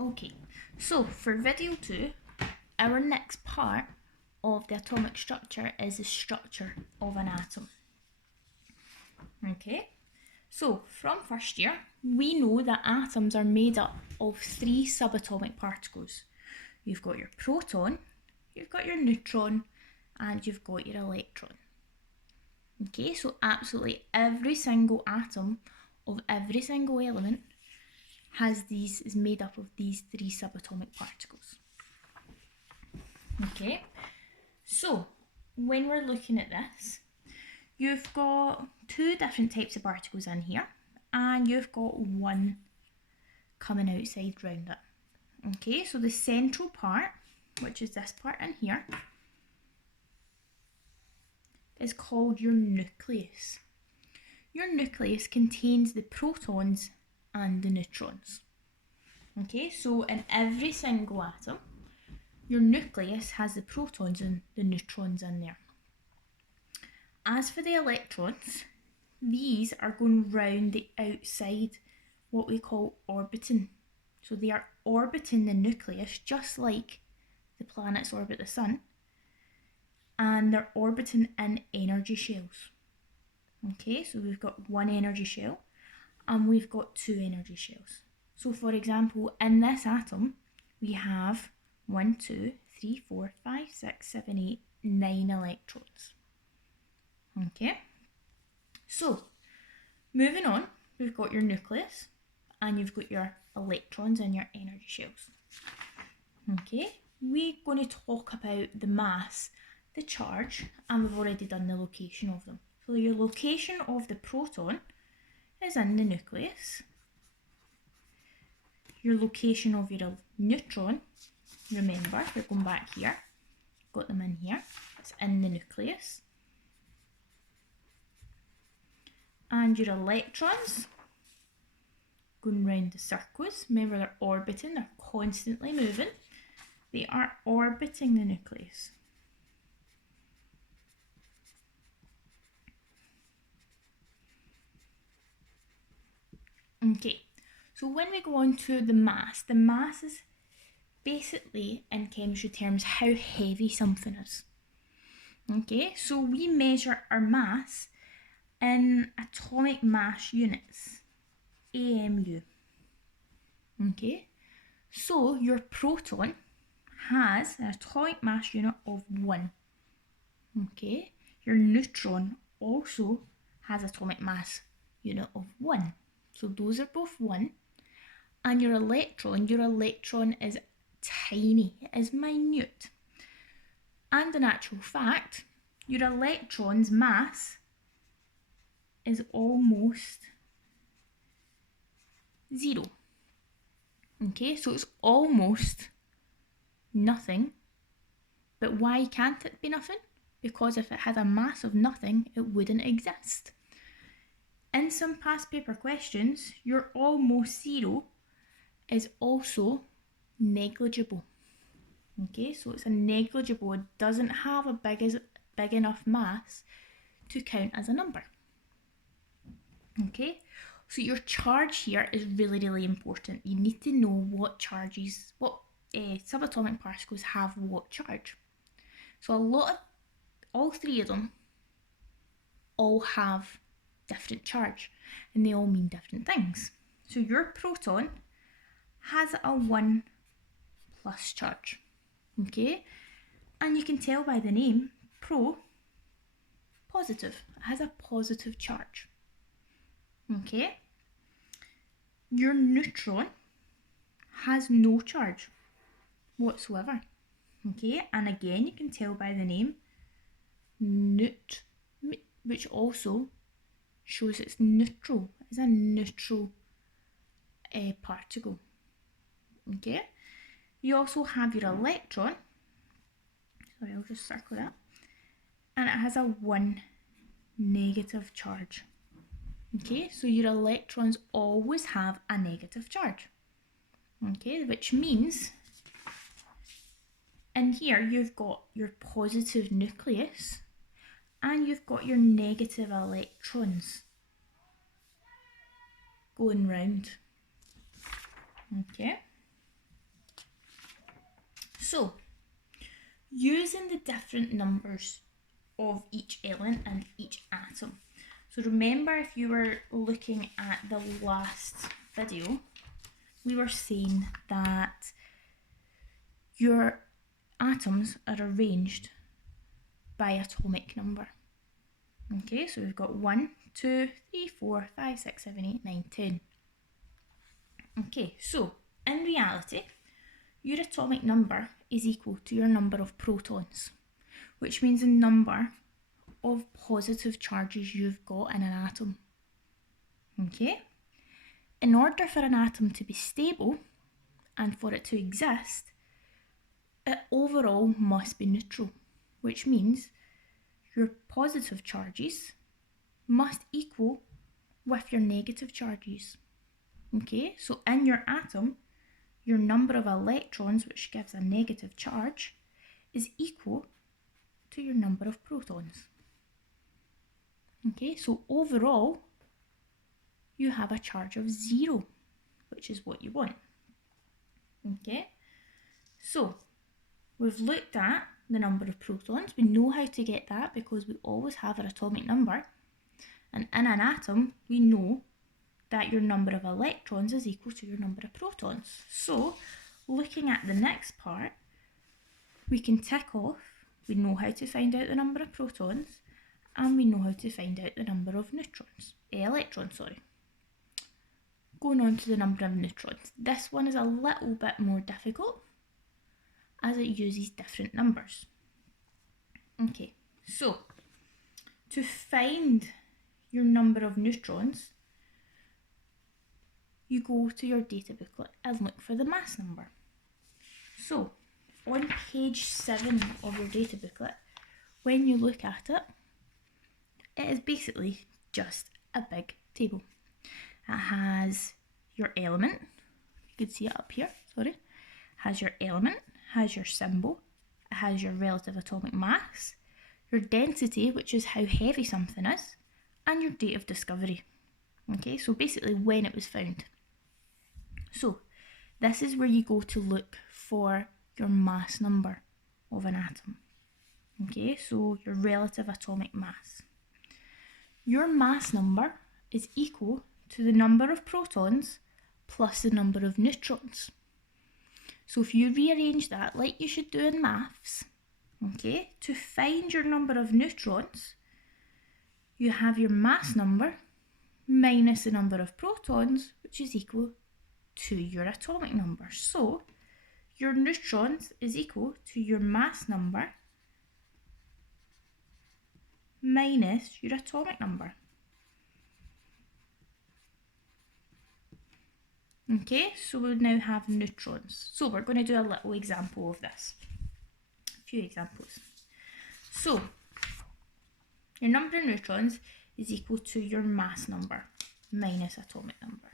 Okay, so for video 2, our next part of the atomic structure is the structure of an atom. Okay, so from first year, we know that atoms are made up of 3 subatomic particles. You've got your proton, you've got your neutron, and you've got your electron. Okay, so absolutely every single atom of every single element is made up of these 3 subatomic particles. Okay, so when we're looking at this, you've got 2 different types of particles in here, and you've got one coming outside round it. Okay, so the central part, which is this part in here, is called your nucleus. Your nucleus contains the protons and the neutrons. Okay, so in every single atom, your nucleus has the protons and the neutrons in there. As for the electrons, these are going round the outside, what we call orbiting. So they are orbiting the nucleus just like the planets orbit the sun, and they're orbiting in energy shells. Okay, so we've got one energy shell and we've got 2 energy shells. So for example, in this atom, we have 1, 2, 3, 4, 5, 6, 7, 8, 9 electrons. Okay, so moving on, we've got your nucleus and you've got your electrons and your energy shells. Okay, we're going to talk about the mass, the charge, and we've already done the location of them. So your location of the proton is in the nucleus. Your location of your neutron, remember, we're going back here, got them in here, it's in the nucleus. And your electrons, going round the circles, remember they're orbiting, they're constantly moving, they are orbiting the nucleus. Okay, so when we go on to the mass is basically, in chemistry terms, how heavy something is. Okay, so we measure our mass in atomic mass units, AMU. Okay, so your proton has an atomic mass unit of 1. Okay, your neutron also has atomic mass unit of 1. So those are both 1. And your electron is tiny, it is minute. And in actual fact, your electron's mass is almost 0. Okay, so it's almost nothing. But why can't it be nothing? Because if it had a mass of nothing, it wouldn't exist. In some past paper questions, your almost 0 is also negligible. Okay, so it's a negligible, it doesn't have a big enough mass to count as a number. Okay, so your charge here is really, really important. You need to know what subatomic particles have what charge. So all 3 of them all have different charge and they all mean different things. So your proton has a 1 plus charge. Okay, and you can tell by the name, positive. It has a positive charge. Okay, your neutron has no charge whatsoever. Okay, and again you can tell by the name, which also shows it's neutral. It's a neutral particle. Okay, you also have your electron. Sorry, I'll just circle that. And it has a 1 negative charge. Okay, so your electrons always have a negative charge. Okay, which means in here you've got your positive nucleus and you've got your negative electrons going round. Okay, So, using the different numbers of each element and each atom. So remember, if you were looking at the last video, we were saying that your atoms are arranged by atomic number. Okay, so we've got 1, 2, 3, 4, 5, 6, 7, 8, 9, 10. Okay, so in reality, your atomic number is equal to your number of protons, which means the number of positive charges you've got in an atom. Okay? In order for an atom to be stable and for it to exist, it overall must be neutral, which means your positive charges must equal with your negative charges. Okay, so in your atom, your number of electrons, which gives a negative charge, is equal to your number of protons. Okay, so overall, you have a charge of 0, which is what you want. Okay, so we've looked at the number of protons. We know how to get that because we always have our atomic number. And in an atom, we know that your number of electrons is equal to your number of protons. So, looking at the next part, we can tick off, we know how to find out the number of protons, and we know how to find out the number of electrons. Going on to the number of neutrons. This one is a little bit more difficult as it uses different numbers. Okay, so to find your number of neutrons, you go to your data booklet and look for the mass number. So, on page 7 of your data booklet, when you look at it, it is basically just a big table. It has your element, you can see it up here, has your element, has your symbol, it has your relative atomic mass, your density, which is how heavy something is, and your date of discovery. Okay, so basically when it was found. So this is where you go to look for your mass number of an atom. Okay, so your relative atomic mass. Your mass number is equal to the number of protons plus the number of neutrons. So if you rearrange that like you should do in maths, okay, to find your number of neutrons, you have your mass number minus the number of protons, which is equal to your atomic number. So your neutrons is equal to your mass number minus your atomic number. Okay, so we now have neutrons. So we're going to do a little example of this. A few examples. So your number of neutrons is equal to your mass number minus atomic number.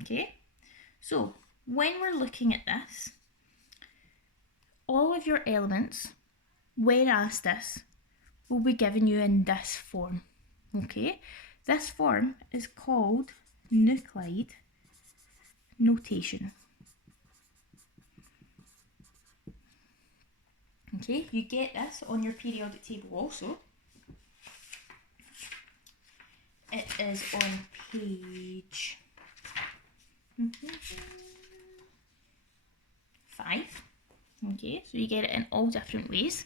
Okay, so when we're looking at this, all of your elements, when asked this, will be given you in this form. Okay, this form is called nuclide notation. Okay, you get this on your periodic table also. It is on page 5. Okay, so you get it in all different ways.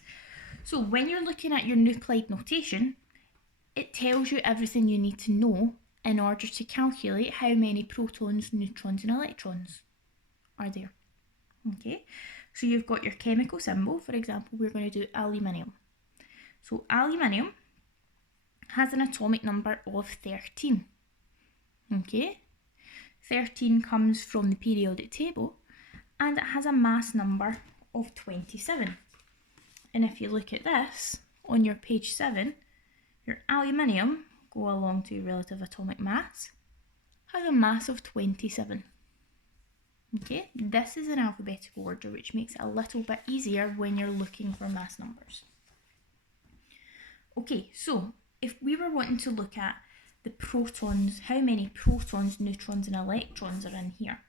So when you're looking at your nuclide notation, it tells you everything you need to know in order to calculate how many protons, neutrons and electrons are there. Okay, so you've got your chemical symbol. For example, we're going to do aluminium. So aluminium has an atomic number of 13. Okay, 13 comes from the periodic table and it has a mass number of 27. And if you look at this on your page 7, your aluminium, go along to relative atomic mass, has a mass of 27. Okay, this is in alphabetical order, which makes it a little bit easier when you're looking for mass numbers. Okay, so if we were wanting to look at the protons, how many protons, neutrons and electrons are in here.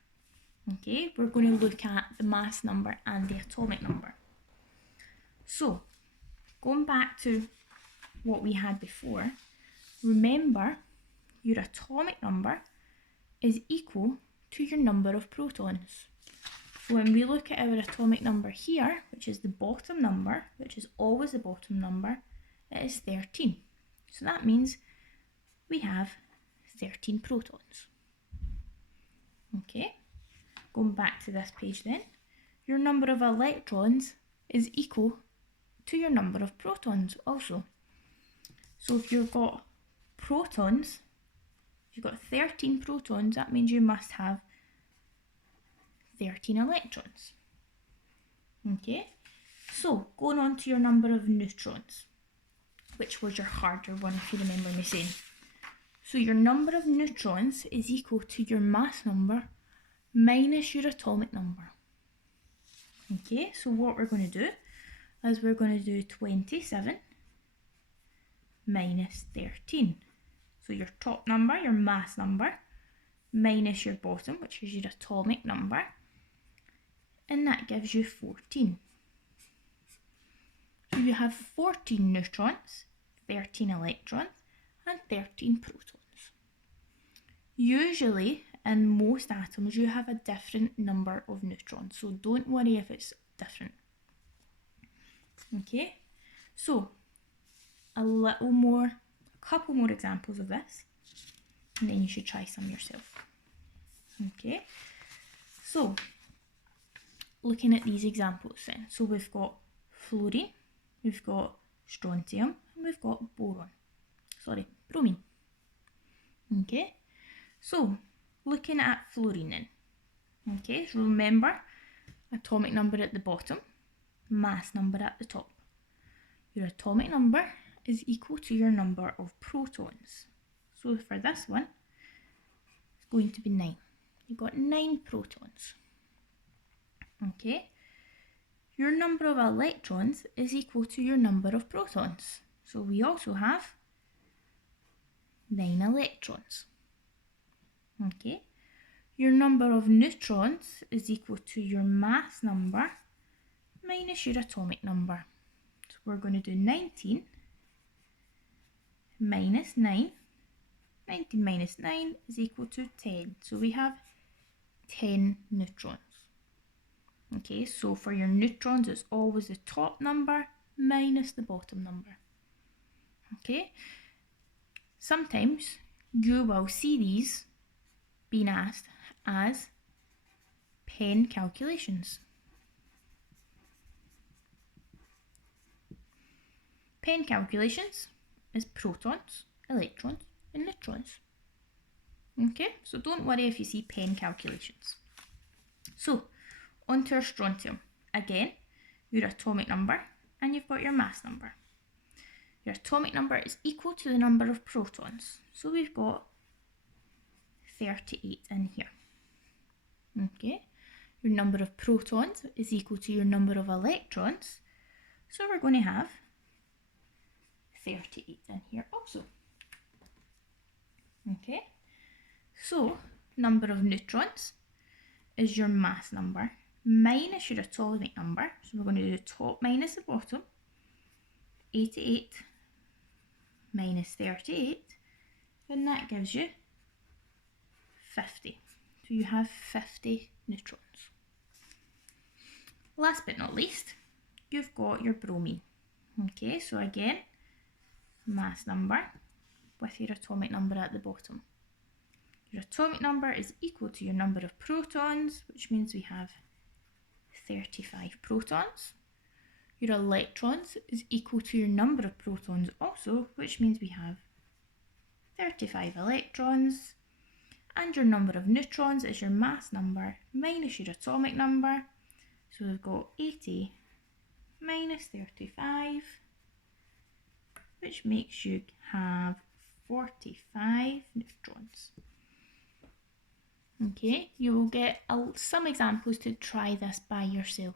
Okay, we're going to look at the mass number and the atomic number. So, going back to what we had before, remember your atomic number is equal to your number of protons. When we look at our atomic number here, which is the bottom number, which is always the bottom number, it is 13. So that means we have 13 protons. Okay, going back to this page then, your number of electrons is equal to your number of protons also. So if you've got protons, if you've got 13 protons, that means you must have 13 electrons. Okay, so going on to your number of neutrons, which was your harder one if you remember me saying. So your number of neutrons is equal to your mass number minus your atomic number. Okay, so what we're going to do is we're going to do 27 minus 13. So your top number, your mass number, minus your bottom, which is your atomic number, and that gives you 14. So you have 14 neutrons, 13 electrons, and 13 protons. Usually, in most atoms, you have a different number of neutrons, so don't worry if it's different. Okay, so a couple more examples of this, and then you should try some yourself. Okay, so looking at these examples then, so we've got fluorine, we've got strontium, and we've got bromine. Okay, so looking at fluorine then. Okay, so remember, atomic number at the bottom, mass number at the top. Your atomic number is equal to your number of protons. So for this one, it's going to be 9. You've got 9 protons. Okay, your number of electrons is equal to your number of protons. So we also have 9 electrons. Okay, your number of neutrons is equal to your mass number minus your atomic number. So we're going to do 19 minus 9. 19 minus 9 is equal to 10. So we have 10 neutrons. Okay, so for your neutrons, it's always the top number minus the bottom number. Okay, sometimes you will see these being asked as pen calculations. Pen calculations is protons, electrons, and neutrons. Okay, so don't worry if you see pen calculations. So, onto our strontium. Again, your atomic number and you've got your mass number. Your atomic number is equal to the number of protons. So we've got 38 in here. Okay, your number of protons is equal to your number of electrons. So we're going to have 38 in here also. Okay, so number of neutrons is your mass number minus your atomic number. So we're going to do the top minus the bottom. 88 minus 38, and that gives you 50. So you have 50 neutrons. Last but not least, you've got your bromine. Okay, so again, mass number with your atomic number at the bottom. Your atomic number is equal to your number of protons, which means we have 35 protons. Your electrons is equal to your number of protons also, which means we have 35 electrons. And your number of neutrons is your mass number minus your atomic number. So we've got 80 minus 35, which makes you have 45 neutrons. Okay, you will get some examples to try this by yourself.